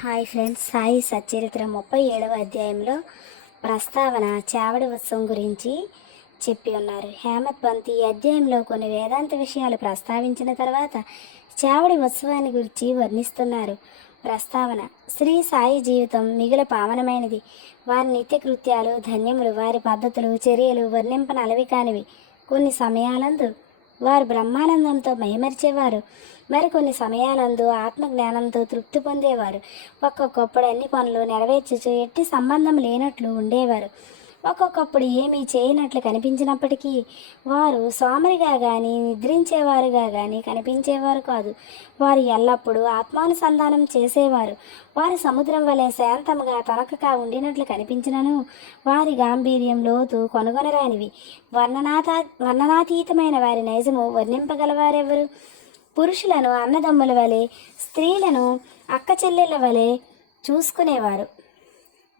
Hi friends, Sai Satcharitra 37వ అధ్యాయంలో ప్రస్తావన చావడి ఉత్సవం గురించి చెప్పి ఉన్నారు. హేమత్ పంత్ ఈ అధ్యాయంలో కొన్ని వేదాంత విషయాలు ప్రస్తావించిన తర్వాత చావడి ఉత్సవాన్ని గురించి వర్ణిస్తున్నారు. ప్రస్తావన: శ్రీ సాయి జీవితం మిగుల పావనమైనది. వారి నిత్యకృత్యాలు ధన్యములు, వారి పద్ధతులు చర్యలు వర్ణింపనలవి కానివి. కొన్ని సమయాలందు వారు బ్రహ్మానందంతో మైమరిచేవారు, మరికొన్ని సమయాలందు ఆత్మజ్ఞానంతో తృప్తి పొందేవారు. ఒక్కొక్కప్పుడు అన్ని పనులు నెరవేర్చుచు ఎట్టి సంబంధం లేనట్లు ఉండేవారు. ఒక్కొక్కప్పుడు ఏమీ చేయనట్లు కనిపించినప్పటికీ వారు సోమరిగా కానీ నిద్రించేవారుగా కానీ కనిపించేవారు కాదు. వారు ఎల్లప్పుడూ ఆత్మానుసంధానం చేసేవారు. వారు సముద్రం వలె శాంతముగా తొనకగా ఉండినట్లు కనిపించినను వారి గాంభీర్యం లోతు కొనుగొనరానివి. వర్ణనాతీతమైన వారి నైజము వర్ణింపగలవారెవరు? పురుషులను అన్నదమ్ముల వలె, స్త్రీలను అక్క చెల్లెళ్ళ వలె చూసుకునేవారు.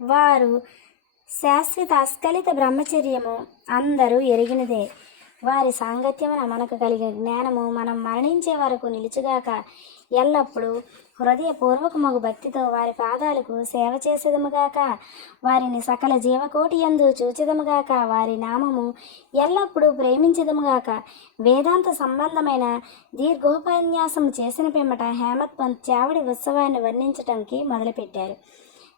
వారు శాశ్వత అస్ఖలిత బ్రహ్మచర్యము అందరూ ఎరిగినదే. వారి సాంగత్యమున మనకు కలిగే జ్ఞానము మనం మరణించే వరకు నిలుచుగాక. ఎల్లప్పుడూ హృదయపూర్వకమగు భక్తితో వారి పాదాలకు సేవ చేసేదముగాక. వారిని సకల జీవకోటి యందు చూచెదముగాక. వారి నామము ఎల్లప్పుడూ ప్రేమించదముగాక. వేదాంత సంబంధమైన దీర్ఘోపన్యాసం చేసిన పిమ్మట హేమత్ పంత్ చావడి ఉత్సవాన్ని వర్ణించటానికి మొదలుపెట్టారు.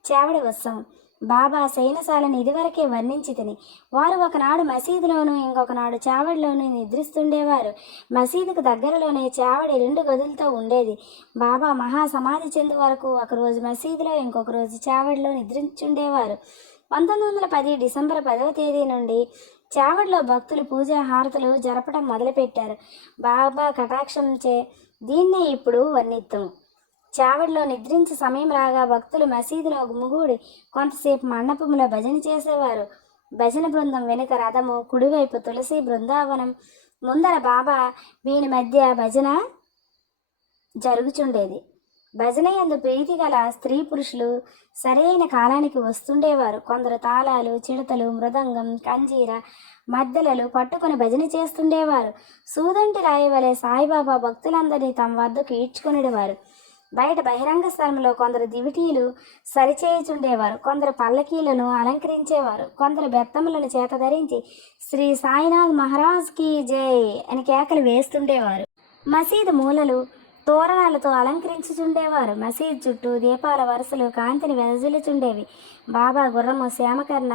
చావడి ఉత్సవం బాబా శయనశాలను ఇదివరకే వర్ణించితిని. వారు ఒకనాడు మసీదులోను ఇంకొకనాడు చావడిలోను నిద్రిస్తుండేవారు. మసీదుకు దగ్గరలోనే చావడి 2 గదులతో ఉండేది. బాబా మహాసమాధి చెందు వరకు ఒకరోజు మసీదులో ఇంకొక రోజు చావడిలో నిద్రించుండేవారు. 1910 డిసెంబర్ 10వ తేదీ నుండి చావడిలో భక్తులు పూజా హారతులు జరపడం మొదలుపెట్టారు. బాబా కటాక్షంచే దీన్నే ఇప్పుడు వర్ణిత్తము. చావడిలో నిద్రించే సమయం రాగా భక్తులు మసీదులో గుమిగూడి కొంతసేపు మండపంలో భజన చేసేవారు. భజన బృందం వెనుక రథము, కుడివైపు తులసి బృందావనం, ముందర బాబా, వీని మధ్య భజన జరుగుచుండేది. భజన యందు ప్రీతి గల స్త్రీ పురుషులు సరైన కాలానికి వస్తుండేవారు. కొందరు తాళాలు, చిడతలు, మృదంగం, కంజీర, మద్దెలలు పట్టుకుని భజన చేస్తుండేవారు. సూదంటి రాయవలే సాయిబాబా భక్తులందరినీ తమ వద్దకు ఈడ్చుకొనిడేవారు. బయట బహిరంగ స్థలంలో కొందరు దివిటీలు సరిచేయుచుండేవారు. కొందరు పల్లకీలను అలంకరించేవారు. కొందరు బెత్తములను చేత ధరించి శ్రీ సాయినాథ్ మహారాజ్కి జై అని కేకలు వేస్తుండేవారు. మసీదు మూలలు తోరణాలతో అలంకరించుచుండేవారు. మసీదు చుట్టూ దీపాల వరుసలు కాంతిని వెదజల్లుచుండేవి. బాబా గుర్రము శ్యామకర్ణ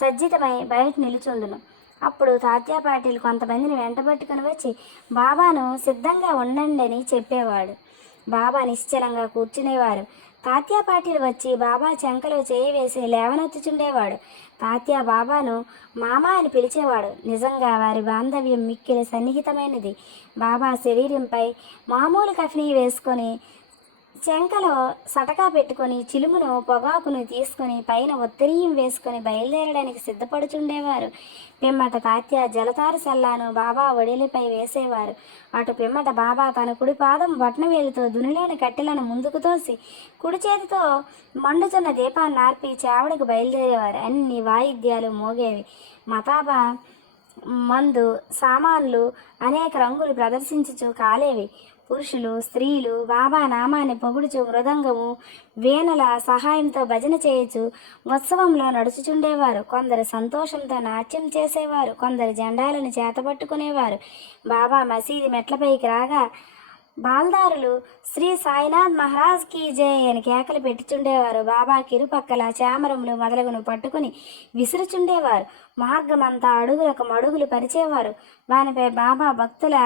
సజ్జితమై బయట నిలుచుండును. అప్పుడు తాత్యా పాటిల్ కొంతమందిని వెంటబట్టుకుని వచ్చి బాబాను సిద్ధంగా ఉండండి అని చెప్పేవాడు. బాబా నిశ్చలంగా కూర్చునేవారు. తాత్యా పాటిల్ వచ్చి బాబా చెంకలో చేయి వేసి లేవనెత్తుచుండేవాడు. తాత్యా బాబాను మామా అని పిలిచేవాడు. నిజంగా వారి బాంధవ్యం మిక్కిలి సన్నిహితమైనది. బాబా శరీరంపై మామూలు కఫినీ వేసుకొని చెంకలో సటకా పెట్టుకొని చిలుమును పొగాకును తీసుకొని పైన ఒత్తిరీయం వేసుకొని బయలుదేరడానికి సిద్ధపడుచుండేవారు. పిమ్మట తాత్య జలతారు సల్లాను బాబా ఒడిలిపై వేసేవారు. అటు పిమ్మట బాబా తన కుడి పాదం బొట్నవేలుతో దునిలోని కట్టెలను ముందుకు తోసి కుడి చేతితో మండుచున్న దీపాన్ని నార్పి చావడికి బయలుదేరేవారు. అన్ని వాయిద్యాలు మోగేవి. మతాబా మందు సామాన్లు అనేక రంగులు ప్రదర్శించుచు కాలేవి. పురుషులు, స్త్రీలు బాబా నామాన్ని పొగుడుచు మృదంగము, వీణల సహాయంతో భజన చేయొచ్చు ఉత్సవంలో నడుచుచుండేవారు. కొందరు సంతోషంతో నాట్యం చేసేవారు. కొందరు జెండాలను చేతపట్టుకునేవారు. బాబా మసీదు మెట్లపైకి రాగా బాల్దారులు శ్రీ సాయినాథ్ మహారాజ్కి జై అని కేకలు పెట్టుచుండేవారు. బాబా కిరుపక్కల చామరములు మొదలగును పట్టుకుని విసురుచుండేవారు. మార్గమంతా అడుగులకు మడుగులు పరిచేవారు. వానిపై బాబా భక్తుల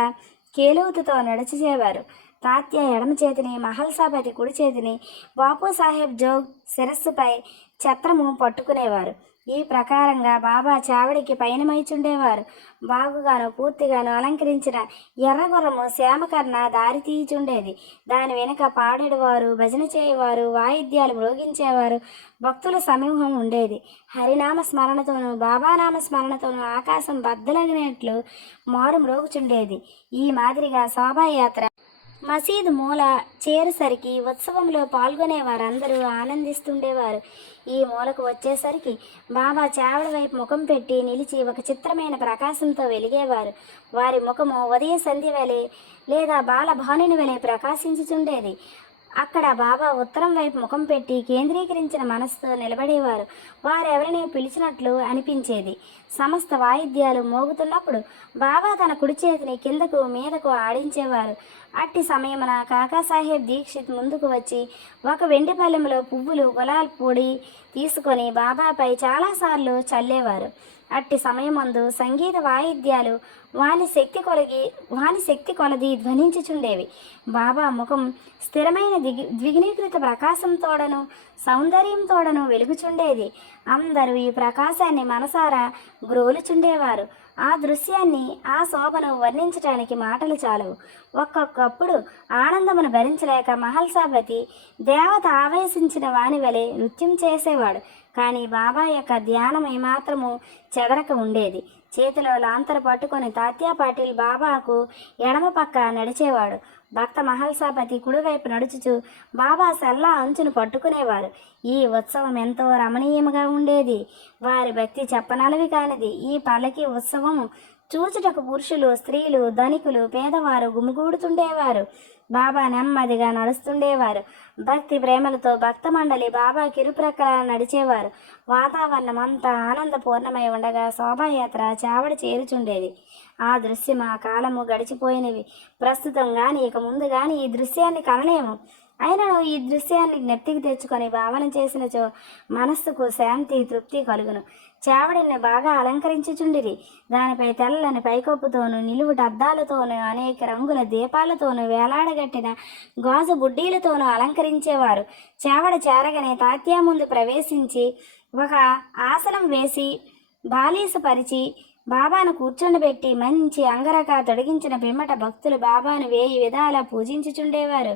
కేలూతుతో నడిచేవారు. తాత్య ఎడమ చేతిని, మహల్సాపతి కుడి చేతిని, బాపు సాహెబ్ జోగ్ శిరస్సుపై ఛత్రము పట్టుకునేవారు. ఈ ప్రకారంగా బాబా చావడికి పయనమైచుండేవారు. బాగుగాను పూర్తిగాను అలంకరించిన ఎర్రగుర్రము శ్యామకర్ణ దారి తీయుచుండేది. దాని వెనుక పాడేవారు, భజన చేయవారు, వాయిద్యాలు మ్రోగించేవారు, భక్తుల సమూహం ఉండేది. హరినామ స్మరణతోనూ బాబానామ స్మరణతోనూ ఆకాశం బద్దలగినట్లు మారు మ్రోగుచుండేది. ఈ మాదిరిగా శోభాయాత్ర మసీదు మూల చేరేసరికి ఉత్సవంలో పాల్గొనే వారందరూ ఆనందిస్తుండేవారు. ఈ మూలకు వచ్చేసరికి బాబా చావడి వైపు ముఖం పెట్టి నిలిచి ఒక చిత్రమైన ప్రకాశంతో వెలిగేవారు. వారి ముఖము ఉదయ సంధ్య వలె లేదా బాలభానుని వలె ప్రకాశించుచుండేది. అక్కడ బాబా ఉత్తరం వైపు ముఖం పెట్టి కేంద్రీకరించిన మనసుతో నిలబడేవారు. వారు ఎవరిని పిలిచినట్లు అనిపించేది. సమస్త వాయిద్యాలు మోగుతున్నప్పుడు బాబా తన కుడి చేతిని కిందకు మీదకు ఆడించేవారు. అట్టి సమయమున కాకాసాహెబ్ దీక్షిత్ ముందుకు వచ్చి ఒక వెండి పళ్ళెంలో పువ్వులు గులాల్ పొడి తీసుకొని బాబాపై చాలాసార్లు చల్లేవారు. అట్టి సమయమందు సంగీత వాయిద్యాలు వాని శక్తి కొలది ధ్వనించుచుండేవి. బాబా ముఖం స్థిరమైన ద్విగుణీకృత ప్రకాశంతోడను సౌందర్యంతోడను వెలుగుచుండేది. అందరూ ఈ ప్రకాశాన్ని మనసారా గ్రోలుచుండేవారు. ఆ దృశ్యాన్ని, ఆ శోభను వర్ణించటానికి మాటలు చాలవు. ఒక్కొక్కప్పుడు ఆనందమును భరించలేక మహల్సాపతి దేవత ఆవేశించిన వాని వలె నృత్యం చేసేవాడు. కానీ బాబా యొక్క ధ్యానం ఏమాత్రము చెదరక ఉండేది. చేతిలో లాంతర పట్టుకొని తాత్యా పాటిల్ బాబాకు ఎడమ పక్క నడిచేవాడు. భక్త మహల్సాపతి కుడివైపు నడుచుచు బాబా సల్లా అంచును పట్టుకునేవారు. ఈ ఉత్సవం ఎంతో రమణీయముగా ఉండేది. వారి భక్తి చెప్పనలవి కానిది. ఈ పల్లకి ఉత్సవము చూచుటకు పురుషులు, స్త్రీలు, ధనికులు, పేదవారు గుమిగూడుతుండేవారు. బాబా నెమ్మదిగా నడుస్తుండేవారు. భక్తి ప్రేమలతో భక్త మండలి బాబా కిరుప్రక్కల నడిచేవారు. వాతావరణం అంతా ఆనందపూర్ణమై ఉండగా శోభాయాత్ర చావడి చేరుచుండేది. ఆ దృశ్యం ఆ కాలము గడిచిపోయినవి. ప్రస్తుతం కానీ ఇక ముందు కానీ ఈ దృశ్యాన్ని కనలేము. అయినను ఈ దృశ్యాన్ని జ్ఞప్తికి తెచ్చుకొని భావన చేసినచో మనస్సుకు శాంతి, తృప్తి కలుగును. చావడిని బాగా అలంకరించుచుండిరి. దానిపై తెల్లని పైకప్పుతోనూ నిలువుట అద్దాలతోనూ అనేక రంగుల దీపాలతోనూ వేలాడగట్టిన గాజు బుడ్డీలతోనూ అలంకరించేవారు. చావడ చేరగానే తాత్యా ముందు ప్రవేశించి ఒక ఆసనం వేసి బాలీసపరిచి బాబాను కూర్చుండబెట్టి మంచి అంగరక తొడిగించిన పిమ్మట భక్తులు బాబాను 1000 విధాలా పూజించుచుండేవారు.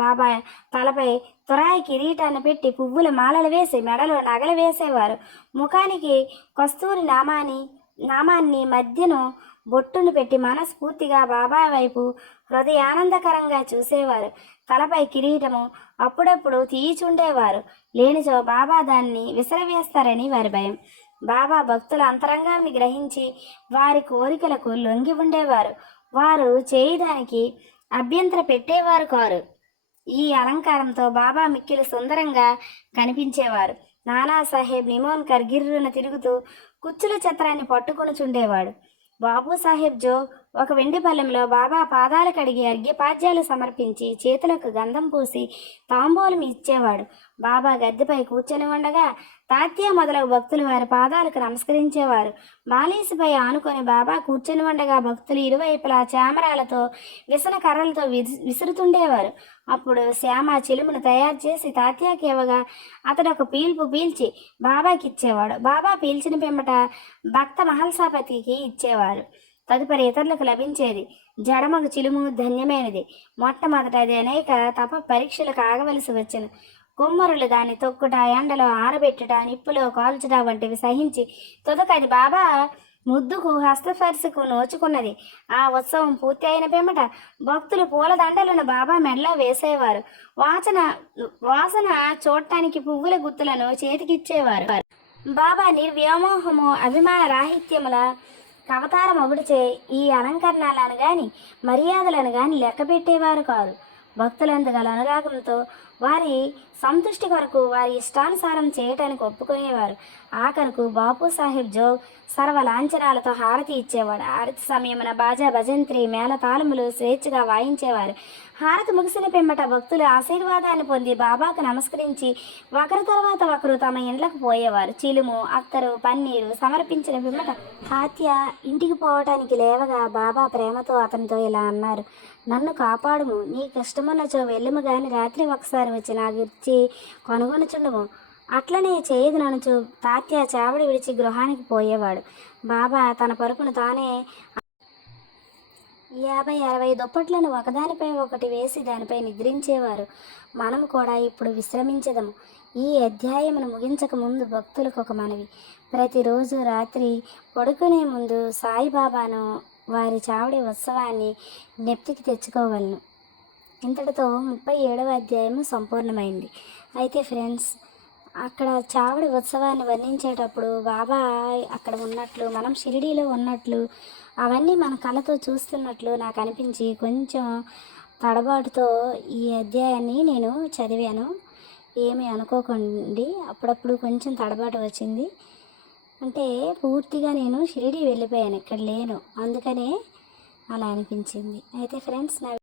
బాబా తలపై తురాయి కిరీటాన్ని పెట్టి పువ్వుల మాలలు వేసి మెడలో నగలు వేసేవారు. ముఖానికి కస్తూరి నామాన్ని మధ్యను బొట్టును పెట్టి మనస్ఫూర్తిగా బాబా వైపు హృదయానందకరంగా చూసేవారు. తలపై కిరీటము అప్పుడప్పుడు తీయిచుండేవారు. లేనిచో బాబా దాన్ని విసిరవేస్తారని వారి భయం. బాబా భక్తుల అంతరంగాన్ని గ్రహించి వారి కోరికలకు లొంగి ఉండేవారు. వారు చేయడానికి అభ్యంతర పెట్టేవారు కారు. ఈ అలంకారంతో బాబా మిక్కిలి సుందరంగా కనిపించేవారు. నానాసాహెబ్ నిమోన్కర్ గిర్రున తిరుగుతూ కుచ్చుల చత్రాన్ని పట్టుకొని చుండేవాడు. బాబూసాహెబ్ జో ఒక వెండి పళ్ళెంలో బాబా పాదాలు కడిగి అర్ఘ్యపాద్యాలు సమర్పించి చేతులకు గంధం పూసి తాంబూలం ఇచ్చేవాడు. బాబా గద్దెపై కూర్చొని ఉండగా తాత్యా మొదలగు భక్తులు వారి పాదాలకు నమస్కరించేవారు. బాలీసుపై ఆనుకొని బాబా కూర్చొని ఉండగా భక్తులు ఇరువైపులా చామరాలతో విసన కర్రలతో విసురుతుండేవారు. అప్పుడు శ్యామ చిలుమును తయారు చేసి తాత్యాకి ఇవ్వగా అతడు ఒక పీల్పు పీల్చి బాబాకి ఇచ్చేవాడు. బాబా పీల్చిన పిమ్మట భక్త మహల్సాపతికి ఇచ్చేవారు. తదుపరి ఇతరులకు లభించేది. జడమగు చిలుము ధన్యమైనది. మొట్టమొదట అది అనేక తప పరీక్షలకు ఆగవలసి వచ్చెను. కుమ్మరులు దాన్ని తొక్కుట, ఎండలో ఆరబెట్టుట, నిప్పులో కాల్చుట వంటివి సహించి తుదకది బాబా ముద్దుకు హస్తస్పర్శకు నోచుకున్నది. ఆ ఉత్సవం పూర్తి అయిన పిమ్మట భక్తులు పూలదండలను బాబా మెడలో వేసేవారు. వాసన చూడటానికి పువ్వుల గుత్తులను చేతికిచ్చేవారు. బాబా నిర్వ్యామోహము, అభిమాన రాహిత్యముల కవతారమొగుడిచే ఈ అలంకరణలను గాని మర్యాదలను గాని లెక్క పెట్టేవారు కాదు. భక్తులందు గల అనురాగంతో వారి సంతుష్టి కొరకు వారి ఇష్టానుసారం చేయటానికి ఒప్పుకునేవారు. ఆఖరుకు బాపూసాహెబ్ జోగ్ సర్వలాంఛనాలతో హారతి ఇచ్చేవాడు. హారతి సమయమున బాజా, భజంత్రి, మేళతాళములు స్వేచ్ఛగా వాయించేవారు. హారతి ముగిసిన పిమ్మట భక్తులు ఆశీర్వాదాన్ని పొంది బాబాకు నమస్కరించి ఒకరి తర్వాత ఒకరు తమ ఇండ్లకు పోయేవారు. చిలుము, అత్తరు, పన్నీరు సమర్పించిన పిమ్మట తాత్య ఇంటికి పోవటానికి లేవగా బాబా ప్రేమతో అతనితో ఇలా అన్నారు: నన్ను కాపాడుము, నీకు ఇష్టమున్నచో వెళ్ళుము గాని రాత్రి ఒకసారి వచ్చి నాకు ఇచ్చి కొనుగొనుచుండుము. అట్లనే చేయదుననుచు తాత్య చావడి విడిచి గృహానికి పోయేవాడు. బాబా తన పరుపును తానే 50-60 దుప్పట్లను ఒకదానిపై ఒకటి వేసి దానిపై నిద్రించేవారు. మనం కూడా ఇప్పుడు విశ్రమించదము. ఈ అధ్యాయమును ముగించక ముందు భక్తులకు ఒక మనవి. ప్రతిరోజు రాత్రి పడుకునే ముందు సాయిబాబాను వారి చావడి ఉత్సవాన్ని జ్ఞప్తికి తెచ్చుకోగలను. ఇంతటితో 37వ అధ్యాయము సంపూర్ణమైంది. అయితే ఫ్రెండ్స్, అక్కడ చావడి ఉత్సవాన్ని వర్ణించేటప్పుడు బాబా అక్కడ ఉన్నట్లు, మనం షిరిడీలో ఉన్నట్లు, అవన్నీ మన కళ్ళతో చూస్తున్నట్లు నాకు అనిపించి కొంచెం తడబాటుతో ఈ అధ్యాయాన్ని నేను చదివాను. ఏమీ అనుకోకండి, అప్పుడప్పుడు కొంచెం తడబాటు వచ్చింది. అంటే పూర్తిగా నేను షిరిడి వెళ్ళిపోయాను, ఇక్కడ లేను, అందుకనే అలా అనిపించింది. అయితే ఫ్రెండ్స్, నా